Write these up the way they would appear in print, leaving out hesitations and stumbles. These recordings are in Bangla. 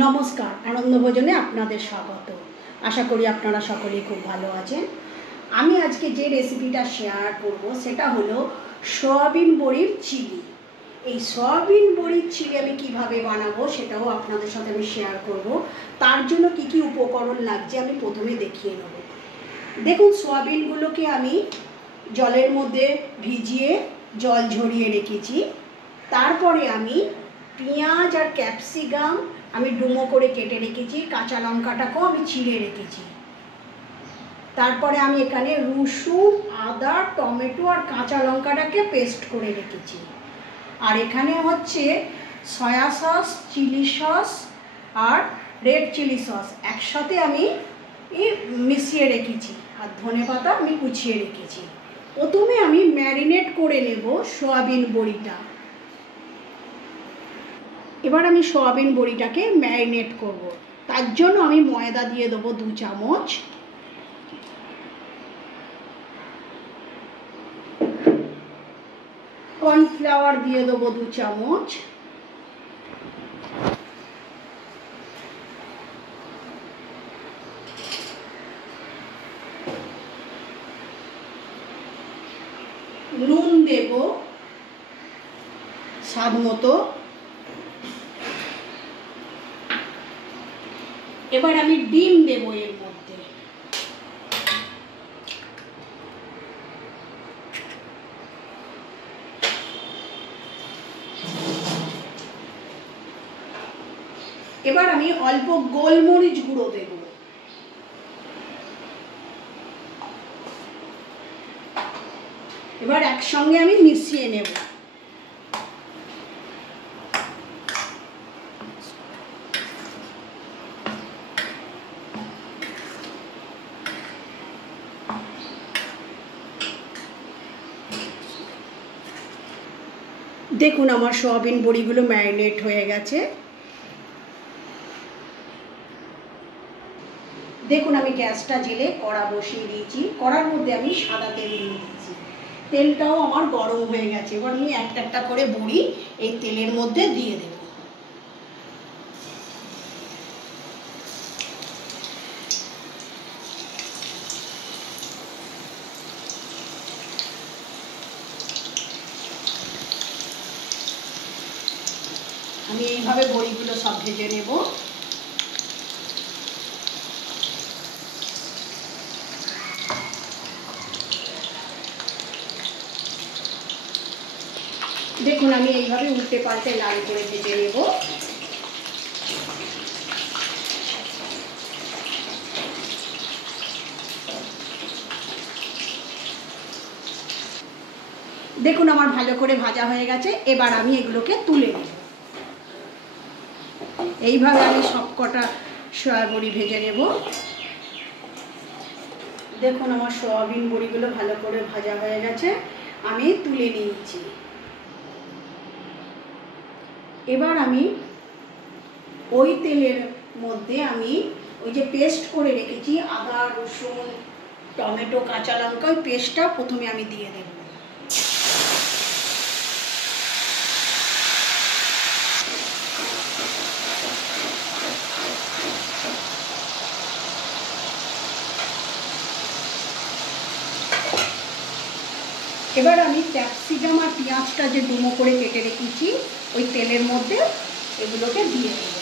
নমস্কার, আনন্দ ভোজনে আপনাদের স্বাগত। আশা করি আপনারা সকলেই খুব ভালো আছেন। আমি আজকে যে রেসিপিটা শেয়ার করব সেটা হলো সয়াবিন বড়ির চিলি। এই সয়াবিন বড়ির চিলি আমি কিভাবে বানাবো সেটাও আপনাদের সাথে আমি শেয়ার করব। তার জন্য কি কি উপকরণ লাগছে আমি প্রথমে দেখিয়ে নেব। দেখুন, সয়াবিনগুলোকে আমি জলের মধ্যে ভিজিয়ে জল ঝরিয়ে রেখেছি। তারপরে আমি পেঁয়াজ আর ক্যাপসিকাম আমি ডুমো করে কেটে রেখেছি, কাঁচা লঙ্কাটাকেও আমি চিড়ে রেখেছি। তারপরে আমি এখানে রসুন, আদা, টমেটো আর কাঁচা লঙ্কাটাকে পেস্ট করে রেখেছি। আর এখানে হচ্ছে সয়া সস, চিলি সস আর রেড চিলি সস একসাথে আমি মিশিয়ে রেখেছি। আর ধনেপাতা আমি কুচিয়ে রেখেছি। প্রথমে আমি ম্যারিনেট করে নেব সয়াবিন বড়িটা। এবার আমি সয়াবিন বড়িটাকে ম্যারিনেট করব। তার জন্য আমি ময়দা দিয়ে দেবো 2 চামচ, কর্নফ্লাওয়ার দিয়ে দেবো 2 চামচ, নুন দেব স্বাদ মতো। এবার আমি ডিম দেবো এর মধ্যে। এবার আমি অল্প গোলমরিচ গুঁড়ো দেব। এবার একসঙ্গে আমি মিশিয়ে নেব। দেখুন, আমার সয়াবিন বড়িগুলো ম্যারিনেট হয়ে গেছে। দেখুন, আমি গ্যাসটা জেলে কড়া বসিয়ে দিয়েছি। কড়ার মধ্যে আমি সাদা তেল দিয়ে দিয়েছি। তেলটাও আমার গরম হয়ে গেছে। এবার আমি একটা একটা করে বড়ি এই তেলের মধ্যে দিয়ে দেব। আমি এইভাবে বড়িগুলো সব ভেজে নেব। দেখুন, আমি এইভাবে উল্টে পাল্টে লাল করে ভেজে নেব। দেখুন, আমার ভালো করে ভাজা হয়ে গেছে। এবার আমি এগুলোকে তুলে নেব। এইভাবে আমি সবকটা সয়া বড়ি ভেজে নেব। দেখুন, আমার সয়াবিন বড়িগুলো ভালো করে ভাজা হয়ে গেছে। আমি তুলে নিয়েছি। এবার আমি ওই তেলের মধ্যে আমি ওই যে পেস্ট করে রেখেছি আদা, রসুন, টমেটো, কাঁচা লঙ্কা, ওই পেস্টটা প্রথমে আমি দিয়ে দেব। এবার আমি ক্যাপসিকাম আর পেঁয়াজটা যে ডুমো করে কেটে রেখেছি ওই তেলের মধ্যে এগুলোকে দিয়ে দেব।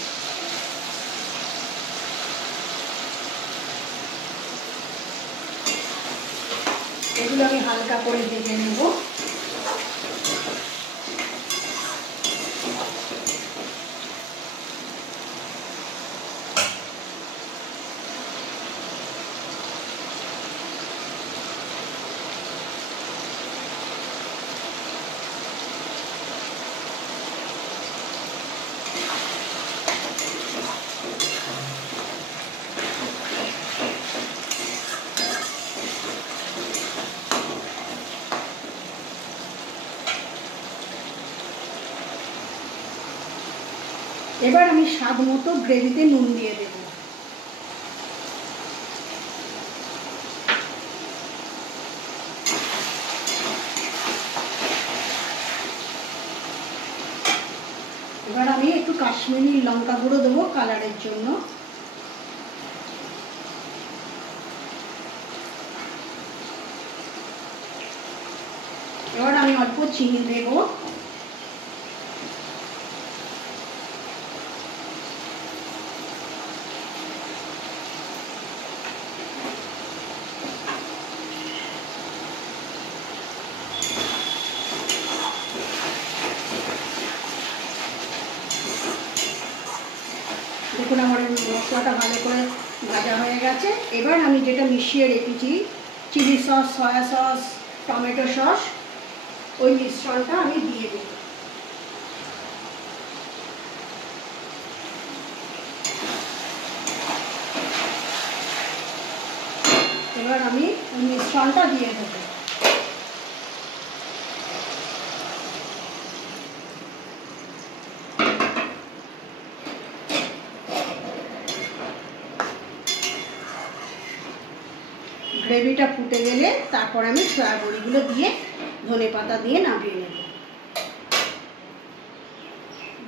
এগুলো আমি হালকা করে ভেজে নেব। এবার আমি স্বাদ মতো গ্রেভিতে নুন দিয়ে দেব। এবার আমি একটু কাশ্মীরি লঙ্কা গুঁড়ো দেবো কালারের জন্য। এবার আমি অল্প চিনি দেব। দেখুন আমার মশলাটা ভালো করে ভাজা হয়ে গেছে। এবার আমি যেটা মিশিয়ে রেখেছি chilli sauce, soya sauce, tomato sauce, ওই মিশ্রণটা আমি দিয়ে দেব। এবার আমি ওই মিশ্রণটা দিয়ে দেবো। গ্রেভিটা ফুটে গেলে তারপর আমি সয়া বড়িগুলো দিয়ে ধনেপাতা দিয়ে নামিয়ে নেব।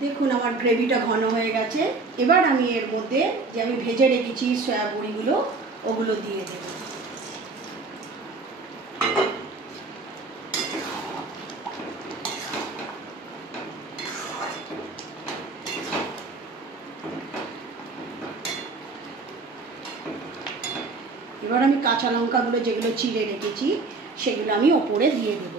দেখুন আমার গ্রেভিটা ঘন হয়ে গেছে। এবার আমি এর মধ্যে যে আমি ভেজে রেখেছি সয়া বড়িগুলো ওগুলো দিয়ে দেব। এবার আমি কাঁচা লঙ্কাগুলো যেগুলো চিড়ে রেখেছি সেগুলো আমি ওপরে দিয়ে দেব।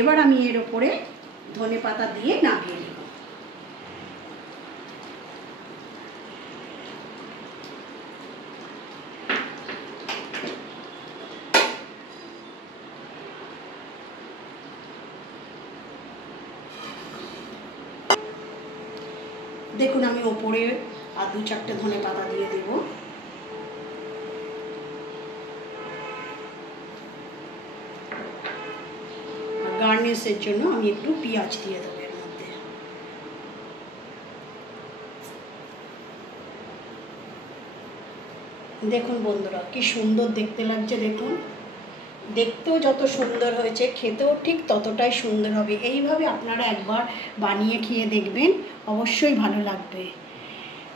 এবার আমি এর ওপরে ধনেপাতা দিয়ে নামিয়ে নেব। দেখুন আমি ওপরে আর 2-4টে ধনেপাতা দিয়ে দেব। গার্নিশের জন্য আমি একটু পেঁয়াজ দিয়ে দেবো এর মধ্যে। দেখুন বন্ধুরা কি সুন্দর দেখতে লাগছে। দেখুন দেখতেও যত সুন্দর হয়েছে খেতেও ঠিক ততটাই সুন্দর হবে। এইভাবে আপনারা একবার বানিয়ে খেয়ে দেখবেন, অবশ্যই ভালো লাগবে।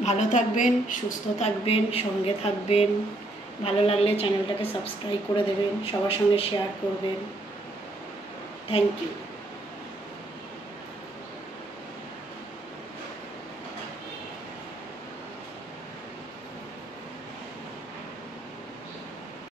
ভালো থাকবেন, সুস্থ থাকবেন, সঙ্গে থাকবেন। ভালো লাগলে চ্যানেলটাকে সাবস্ক্রাইব করে দেবেন, সবার সঙ্গে শেয়ার করবেন। Thank you.